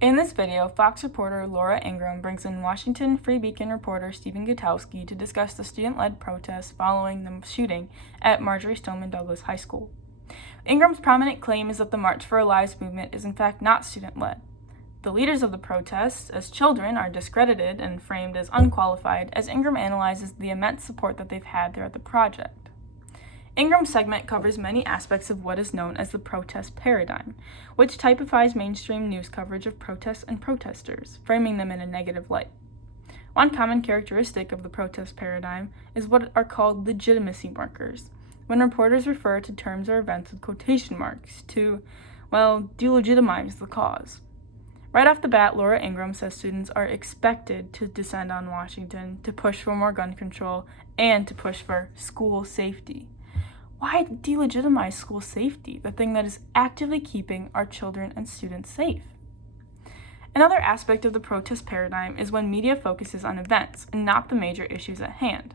In this video, FOX reporter Laura Ingraham brings in Washington Free Beacon reporter Stephen Gutowski to discuss the student-led protests following the shooting at Marjory Stoneman Douglas High School. Ingram's prominent claim is that the March for Our Lives movement is in fact not student-led. The leaders of the protests, as children, are discredited and framed as unqualified as Ingraham analyzes the immense support that they've had throughout the project. Ingram's segment covers many aspects of what is known as the protest paradigm, which typifies mainstream news coverage of protests and protesters, framing them in a negative light. One common characteristic of the protest paradigm is what are called legitimacy markers, when reporters refer to terms or events with quotation marks to, delegitimize the cause. Right off the bat, Laura Ingraham says students are expected to descend on Washington, to push for more gun control, and to push for school safety. Why delegitimize school safety, the thing that is actively keeping our children and students safe? Another aspect of the protest paradigm is when media focuses on events and not the major issues at hand.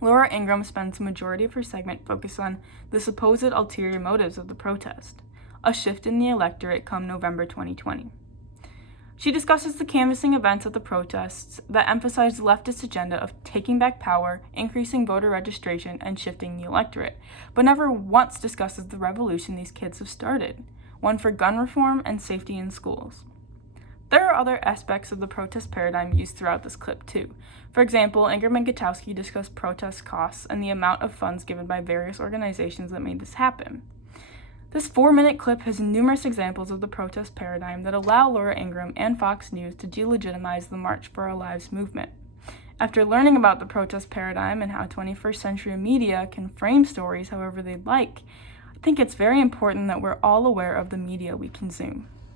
Laura Ingraham spends the majority of her segment focused on the supposed ulterior motives of the protest, a shift in the electorate come November 2020. She discusses the canvassing events of the protests that emphasize the leftist agenda of taking back power, increasing voter registration, and shifting the electorate, but never once discusses the revolution these kids have started, one for gun reform and safety in schools. There are other aspects of the protest paradigm used throughout this clip too. For example, Ingraham and Gutowski discuss protest costs and the amount of funds given by various organizations that made this happen. This 4-minute clip has numerous examples of the protest paradigm that allow Laura Ingraham and Fox News to delegitimize the March for Our Lives movement. After learning about the protest paradigm and how 21st century media can frame stories however they'd like, I think it's very important that we're all aware of the media we consume.